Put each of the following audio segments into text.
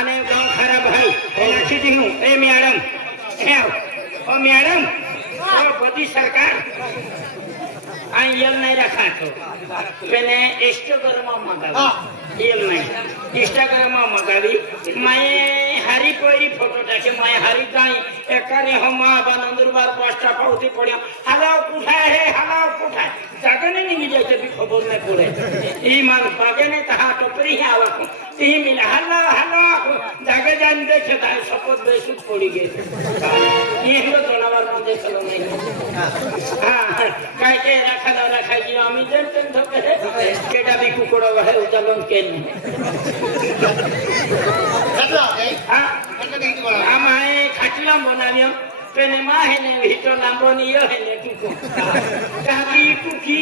आने गाँव खराब है नाखी दी हूँ ए मैडम ओ मैडम और बदी सरकार आई यल नहीं रखा तो मैंने इंस्टाग्राम मंगावी यल नहीं इंस्टाग्राम मंगावी मैं हरी कोई फोटो टाके मैं हरी जाई एकारे हम नंदुरबार पास्ता पाउती पड़िया हलाव कुठा है जागे नहीं जाते भी खबर नहीं पड़े ई मान पागे नहीं तहा टोपरी है आवा को ई मिला हला जागे जान देखे ता शपथ बेसुध पड़ी गए ये हलो जनावर मन देखलो नहीं हां काय के रखा जी आमी जन धोके केटा भी कुकुड़ा है उचलन के हां हम आए खाटला बनावियो पेने मां है ने हिटो लांबो नियो है ने तुको काकी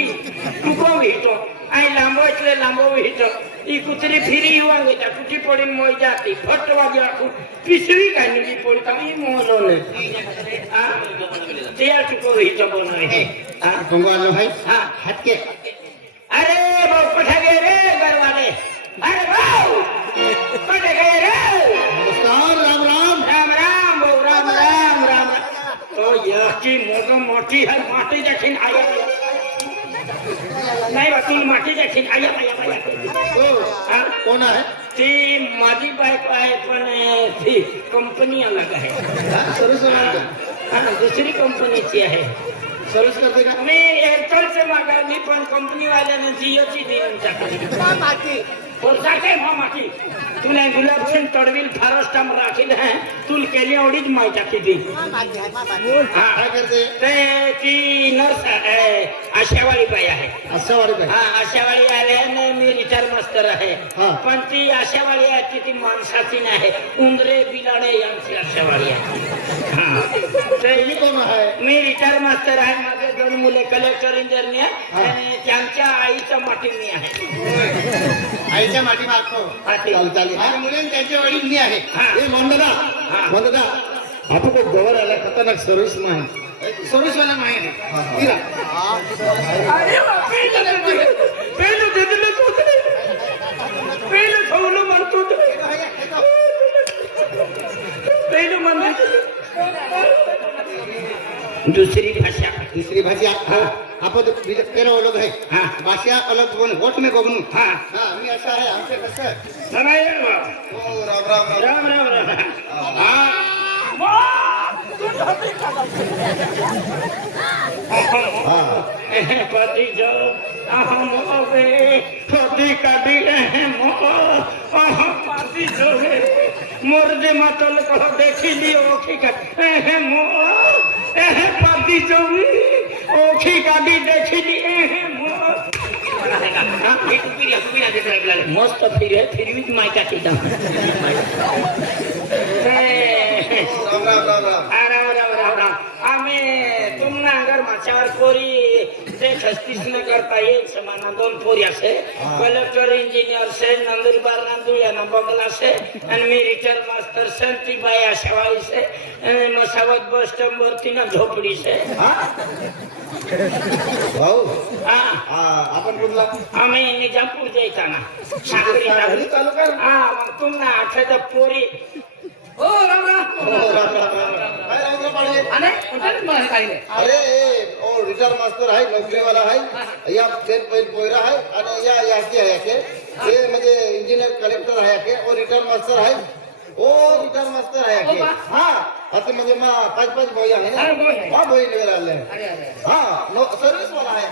तुको हिटो आई लांबो એટલે લાંબો हिटो ई कुतरी फिरी हुआंगे ता टूटी पड़ी मोई जाती फटवा गया पिसवी कानी की पड़ी ता ई मोलो ने हां तेरा तुको हिटो बोल रहे हैं हां कंगालो भाई हां हाथ के अरे वो पठा गए रे घरवाले अरे वाओ पठा गए रे नमस्कार राम राम राम राम वो राम तो यह की मोटी है माटी देखिन आया नहीं वकील माटी देखिन आया तो कौन है ती माझी बायको आहे पण ती कंपनी अलग आहे सर्विस हां दुसरी कंपनीची आहे सर्विस करते का मी एअरटेलचे मागा मी पण कंपनी वाल्याने जिओची देऊन टाकली माटी कोणताचे माटी तुला गुलाब सिंग तडविल फारस्टा राखील है तुल केली एवढीच माहिती किती काय करते ते ती नर्स आशावाळी बाई आहे आशावाडी बाई हा आशावाळी आल्याने मी रिटायर मास्टर आहे हा. पण ती आशावाळी आहे ती माणसाची नाही उंदरे बिलाडे यांची आशावाळी आहे हा तुम्ही कोण आहे मी रिटायर मास्टर आहे माझे दोन मुले कलेक्टर इंजिनियर आणि त्यांच्या आईच्या माटी मी आहे आईच्या माटी मागतो चालेल माझ्या मुलीने त्यांच्या वडील मी आहे ए मंददा आपको गवर आला खतरनाक सर्विस में है सर्विस वाला में है हीरा अरे पहले दिदले तोतले पहले थोलो मारतो पहले मन दूसरी भाषा आपण तेरा लोग है हाँ भाषा अलग बोल वोट में गोगनू हाँ हाँ मी ऐसा है हमसे कसं है समय ओ राम हाँ पति जो अहम ओवे पति काटी पति जो मोर जे मतल कह देखी ली ओखी का पति जो ओखी काटी देखी ली मस्त फिर भी मायका की राम आम्ही तुम्हाला अगर माच्यावर पोरी ते 36 न करता एक समान दोन पोरी असे कलेक्टर इंजिनियर से नंदुरबार नंदुरिया बंगला से आणि मी रिटायर मास्टर से ती बाई आशावाई से मसावत बस स्टॉप वरती ना झोपडी से भाऊ हां आपण कुठला आम्ही निजामपूर जायचा साखरी तालुका हां मग तुम्हाला आठवत पोरी ओ राम अरे ओ रिटायर मास्टर आहे नोकरी वाला आहे या पेन पोयरा आहे आणि या याची आहे याचे ते म्हणजे इंजिनियर कलेक्टर आहे याचे ओ रिटायर मास्टर आहे हां आता म्हणजे मा 5 भाई आहे ना हां भाई लेवल आले हां नो सर्विस वाला आहे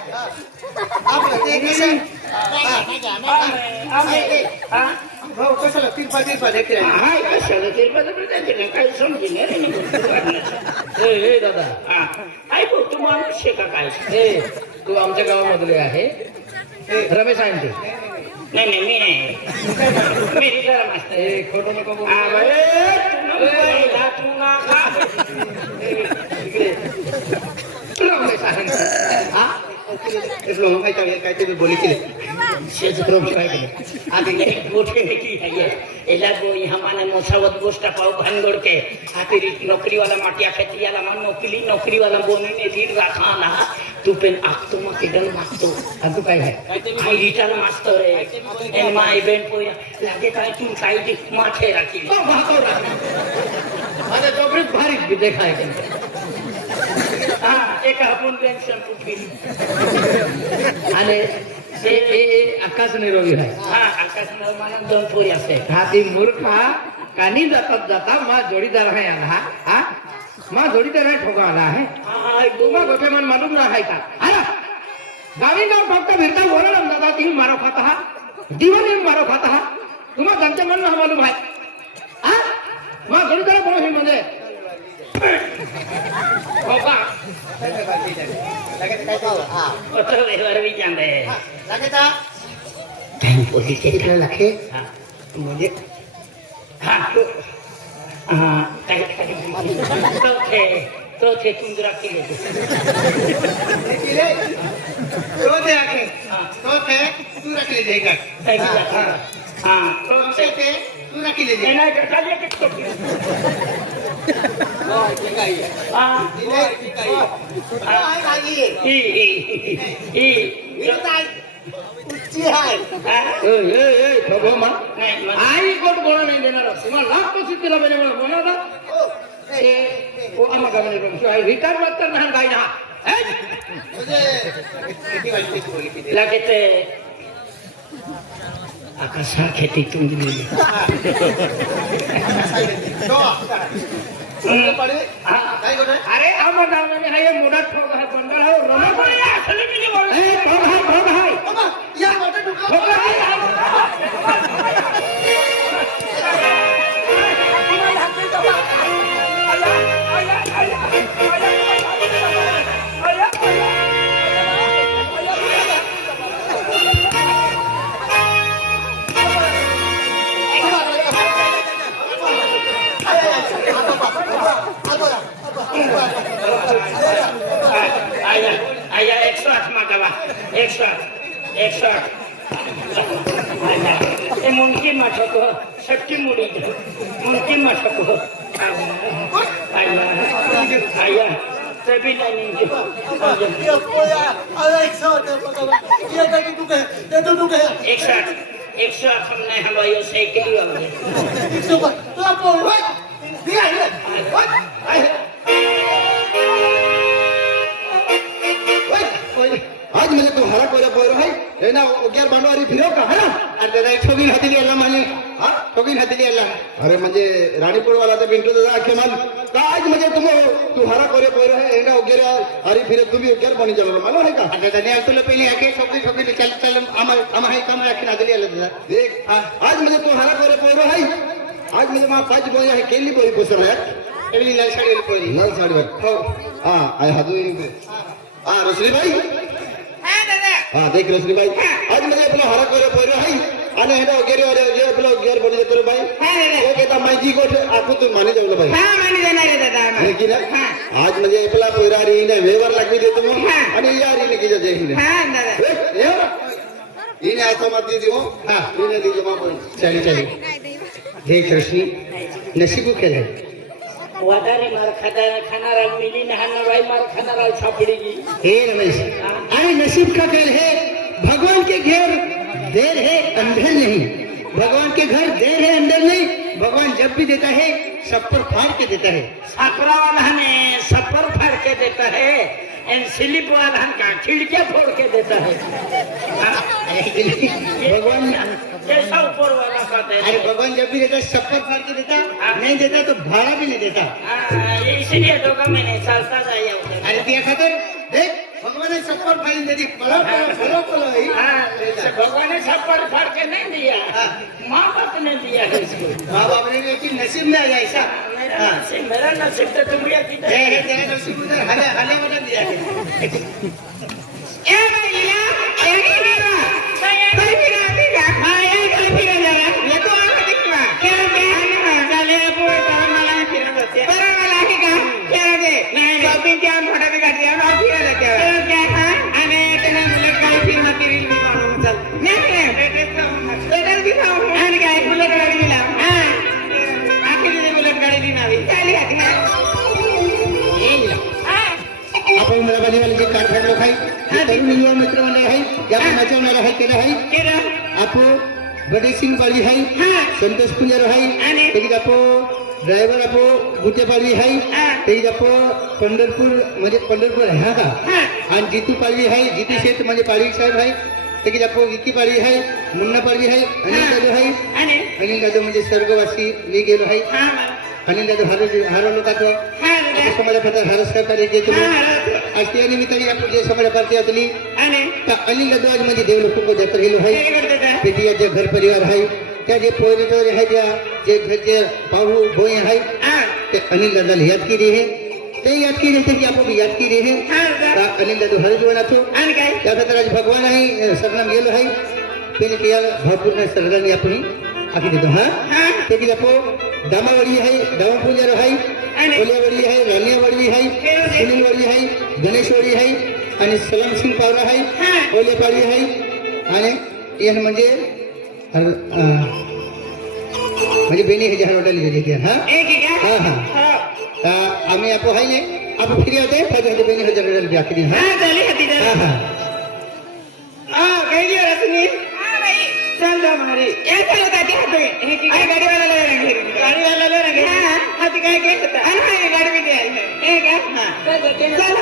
आपलं ते कसं हां भाऊ कशाला तिरपा देखील हाय कशाला ते काही समजेल हे दादा काय बोल तू माणूस आहे का काय हे तू आमच्या गावामधले आहे रमेश आहे ते नाही मी नाही मी रिटायर मास्टर खोटं नको बोलू. रमेश आहे इसलो हम काय ते बोली केले शेज प्रोब काय केले आदि एक गोठे की है एला गो यहाँ माने मोसावत गोष्टा पाव भानगड़ के आतिर नौकरी वाला माटिया खेती वाला मान नौकरी वाला बोनी ने रीड रखा ना तू पेन आखतो मा केडल मागतो अजून काय आहे आई रिटर्न मास्टर है एन मा इवेंट पोया लागे काय तू काय दी माथे राखी तो भातो रा अरे जोबरीत भारी देखाय के हां एक आपण पेन्शन पुटली आणि ए आकाश निरोगी आहे हां आकाश मला दोन पोरी असते हा ती मूर्खा कानी जाता मा जोडीदार आहे आला हा मा जोडीदार आहे ठोका आला आहे हां तुम्हा गोठे मन मालूम ना आहे का अरे गावी गाव फक्त फिरता बोला दादा ती मारो खाता हा दिवाणी मारो खाता हा तुम्हा त्यांचे मन ना मालूम आहे हा मा जोडीदार कोण आहे म्हणजे बाबा otro de barbilla de लगेता पोली किती लाखे हां म्हणजे हां काय तो थे तुम रखी ले तो दे आके तो थे तू रख ले देगा हां तो से थे तू रख ले दे नहीं कर लिया किसको हां आई कोण कोणा नाही देणार तुम्हाला लाख तो सिद्धीला बेने बोला रिटायर मास्तर नाही काय ना लगते आकाशा खेती तुम दिली अरे आम्हा गावाने हा मोठा ठोक आहे बंडल आहे रमण ठोक आहे या मोठा ठोक आया 108 मागावा 108 ए मुंकी माठको शक्ती मुडी मुंकी माठको आया तभी नहीं एक सौ हमने हलवाई साइकिल आज म्हणजे तू हरा कोऱ्या पोर आहे ना ओग्यार बांडवारी फिरव का हा अरे दादा ठोकीन हाती आला माने हा ठोकीन हाती आला अरे म्हणजे राणीपूरवाला तर पिंटू दादा आखे मान का आज म्हणजे तू हरा कोऱ्या पोर आहे ना ओग्यार हरी फिरत तुम्ही ओग्यार पाणी चालवलं मला आहे का अरे दादा तुला पहिले आखे ठोकी चल चल आम्हा हे काम आखे हाती आला दादा देख आज म्हणजे तू हरा कोऱ्या पोर आहे आज म्हणजे मा पाच बोय आहे केली बोई पुसर आहे एवढी लाल साडी पोरी लाल साडीवर हो हा आय हाजू हा रोशनी भाई हाँ देख रोशनी भाई आज मुझे अपना हरा कोरे पोरे है आने है ना गेरे और ये अपना गेर बड़ी देते भाई वो कहता मैं जी को आपको तो माने जाऊंगा भाई हां माने जाना रे दादा लेकिन आज मुझे अपना पोरा री ने वेवर लगवी देते हो आणि यार इने की जे ही हां दादा इने आता मत दी हो हां इने दी जमा कोई चली चली देख रोशनी नसीब के है वादारे मार खानारा मिली नहाना भाई मार खानारा छापड़ेगी हे रमेश अरे नसीब का खेल है भगवान के घर देर है अंधेर नहीं भगवान के घर देर है अंदर नहीं भगवान जब भी देता है सब पर फाड़ के देता है सापरा वाला ने सपर फाड़ के देता है एंड स्लिप वाला का खिड़कियां फोड़ के देता है भगवान जैसा ऊपर वाला का देता अरे भगवान जब भी देता है सब पर फाड़ के देता नहीं देता तो भाड़ा भी नहीं देता है इसलिए धोखा में नहीं चलता जाए अरे दिया खातर देख भगवान ने सब पर फाड़ दी पलो भगवान ने सब पर फाड़ के नहीं दिया माँ बाप ने दिया है इसको माँ बाप ने लेकिन नसीब में आ जाए ऐसा मेरा नसीब तो तुम्हारा किधर है तेरा नसीब उधर हले हले बदल दिया है ए भैया ए मेरा भाई मेरा भाई फिर जरा ये तो आ दिखवा क्या क्या चले पूरे तरह मला फिर बसे पर मला ही का क्या दे नहीं शॉपिंग क्या मोटा भी कर दिया मैं फिर लेके क्या हां अने या नाचवणारा आहे केला आहे केलं आपो गणेशसिंग पाळी आहे हा संतोष पुंजर आहे आणि त्याची आपो ड्रायव्हर आपो गुटे पाळी आहे हा त्याची आपो पंढरपूर म्हणजे पंढरपूर आहे हा हा आणि जितू पाळी आहे जितू शेठ म्हणजे पाळी साहेब आहे त्याची आपो विकी पाळी आहे मुन्ना पाळी आहे अनिल दादू आहे आणि अनिल दादू म्हणजे स्वर्गवासी मी गेलो आहे हा अनिल दादू हरवलो का तो हा समाजा पत्र हरस सहकार्य घेतो हा आज त्या निमित्ताने आपण जे समाजा पार्टी असली आणि तर अनिल दादू आज म्हणजे देव लोक जत्रा गेलो आहे काय करते ते? त्याची जे घर परिवार आहे त्या जे पोरे आहे त्या जे घरचे पाहू भोय आहे हा ते अनिल दादाला याद केली आहे ते याद केली त्याची आपण याद केली आहे हा का अनिल दादू हरिजवनाचो आणि काय त्या खातर आज भगवान आहे सरनाम गेलो आहे त्याने ते भापूर्ण सरदारने आपण आखी देतो हा हा त्याची आपण दामावडी आहे दामापूंजर आहे आणि ओल्यावडी आहे रानियावडी आहे सुनीलवडी आहे गणेशवडी आहे आणि सलाम सिंग पावरा आहे हा ओलेपाडी आहे आणि यान म्हणजे म्हणजे बेनी हे जहार वाटायला गेली हा एक आहे का हा हा हो आम्ही आपण आहे ने आपण फिरी होते फायदे बेनी हजार वाटायला जाकरी हा हा झाली होती हा हा हा काही दिवस तुम्ही चल जाऊ मारे एक झालं का ते हातोय हे की काय गाडीवाला लय गाडीवाला लय रंगे हा हाती काय घेत होता आणि गाडी बी आहे हे का हा चल